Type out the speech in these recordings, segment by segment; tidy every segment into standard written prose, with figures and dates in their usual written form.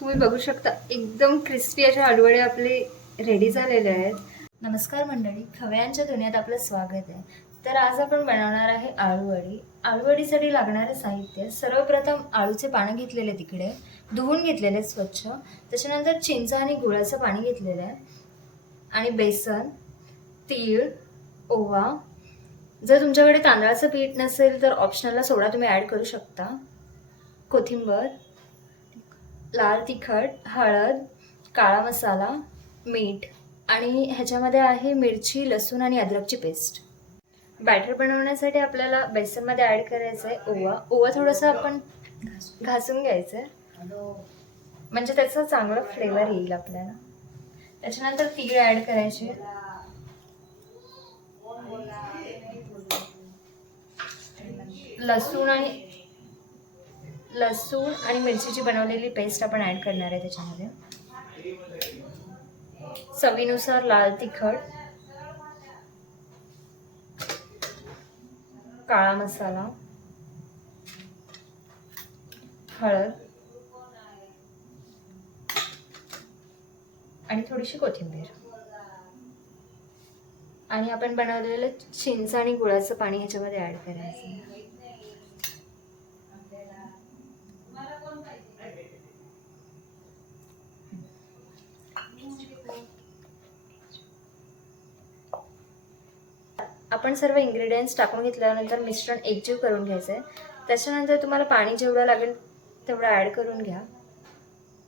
तुम्ही बघू शकता एकदम क्रिस्पी असे आलूवडे आपले रेडी झालेले आहेत. नमस्कार मंडळी, खवयांच्या दुनियेत आपलं स्वागत आहे. तर आज आपण बनवणार आहे आळूवडी. आळूवडीसाठी लागणारे साहित्य: सर्वप्रथम आळूचे पानं घेतलेले, तिकडे धुवून घेतलेले स्वच्छ. त्याच्यानंतर चिंच आणि गुळाचं पाणी घेतलेलं आहे, आणि बेसन, तीळ, ओवा. जर तुमच्याकडे तांदळाचं पीठ नसेल तर ऑप्शनलला सोडा तुम्ही ॲड करू शकता. कोथिंबर, लाल तिखट, हळद, काळा मसाला, मीठ, आणि ह्याच्यामध्ये आहे मिरची, लसूण आणि अद्रकची पेस्ट. बॅटर बनवण्यासाठी आपल्याला बेसनमध्ये ॲड करायचं आहे ओवा थोडंसं आपण घासून घ्यायचं आहे, म्हणजे त्याचा चांगला फ्लेवर येईल आपल्याला. त्याच्यानंतर तीळ ॲड करायचे, लसूण आणि मिरचीची बनवलेली पेस्ट आपण ॲड करणार आहे त्याच्यामध्ये. चवीनुसार लाल तिखट, काळा मसाला, हळद आणि थोडीशी कोथिंबीर, आणि आपण बनवलेलं चिंच आणि गुळाचं पाणी ह्याच्यामध्ये ॲड करायचं. आपण सर्व इन्ग्रेडियंट्स टाकून घेतल्यानंतर मिश्रण एकजीव करून घ्यायचं आहे. त्याच्यानंतर तुम्हाला पाणी जेवढं लागेल तेवढं ॲड करून घ्या.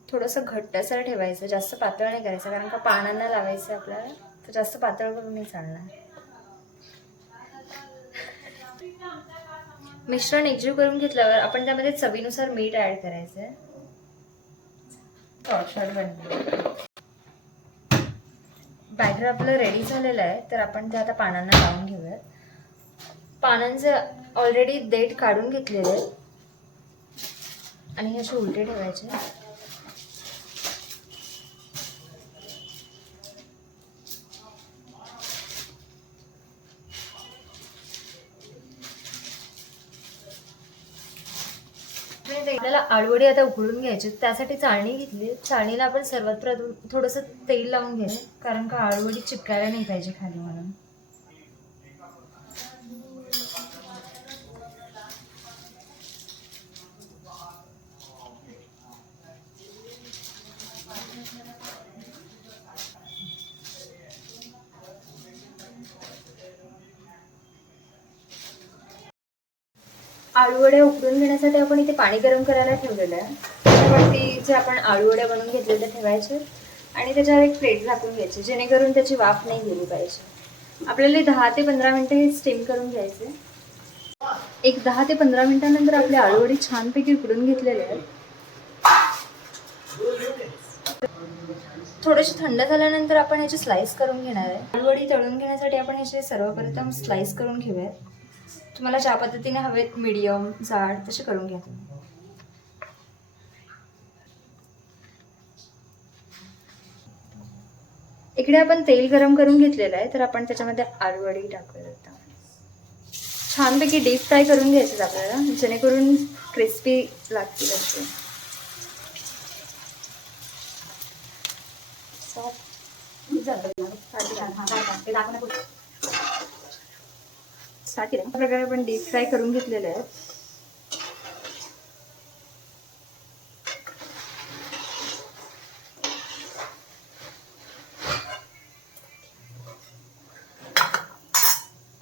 थोडंसं घट्टसर ठेवायचं, जास्त पातळ नाही करायचं, कारण का पानांना लावायचं आपल्याला, तर जास्त पातळ करून नाही चालणार. मिश्रण एकजीव करून घेतल्यावर आपण त्यामध्ये चवीनुसार मीठ ॲड करायचं आहे. बॅटर आपलं रेडी झालेलं आहे, तर आपण ते आता पानांना लावून घेऊयात. पानांचे ऑलरेडी देठ काढून घेतलेले आहेत, आणि हे असे उलटे ठेवायचे. आपल्याला आळूवडी आता उकळून घ्यायची, त्यासाठी चाळणी घेतली. चाळणीला आपण सर्वात प्रथम थोडंसं तेल लावून घ्यायचं, कारण का आळूवडी चिपकायला नाही पाहिजे खाली म्हणून. आळूवड्या उकडून घेण्यासाठी आपण इथे पाणी गरम करायला ठेवलेलं आहे. त्याच्यावरती जे आपण आळूवड्या बनवून घेतलेले ठेवायचे, आणि त्याच्यावर एक प्लेट झाकून घ्यायची, जेणेकरून त्याची वाफ नाही गेली पाहिजे. आपल्याला 10 ते 15 मिनिटं हे स्टीम करून घ्यायचे. एक 10 ते 15 मिनिटांनंतर आपले आळूवडी छानपैकी उकडून घेतलेले आहेत. थोडेसे थंड झाल्यानंतर आपण ह्याची स्लाइस करून घेणार आहे. आळूवडी तळून घेण्यासाठी आपण ह्याचे सर्वप्रथम स्लाइस करून घेऊयात. तुम्हाला ज्या पद्धतीने हवेत, मीडियम, जाड, तसे करून घ्या तुम्ही. इकडे आपण तेल गरम करून घेतलेलं आहे, तर आपण त्याच्यामध्ये आळूवडी टाकूयात. छानपैकी डीप फ्राय करून घ्यायचे आपल्याला, जेणेकरून क्रिस्पी लागतील असे. प्रकारे आपण डीप फ्राय करून घेतलेले आहेत.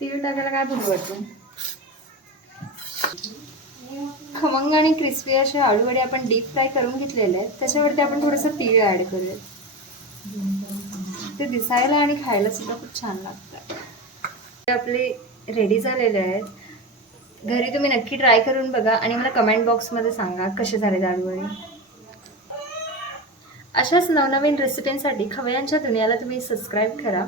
तीळ टाकायला काय भूल वाटतं. खमंग आणि क्रिस्पी असे आळूवडे आपण डीप फ्राय करून घेतलेले आहेत. त्याच्यावरती आपण थोडंसं तीळ ॲड करूया. ते दिसायला आणि खायला सुद्धा खूप छान लागतात. आपले रेडी झालेले आहेत. घरी तुम्ही नक्की ट्राय करून बघा, आणि मला कमेंट बॉक्समध्ये सांगा कसे झाले आळूवडे. अशाच नवनवीन रेसिपींसाठी खवयांच्या दुनियाला तुम्ही सबस्क्राईब करा.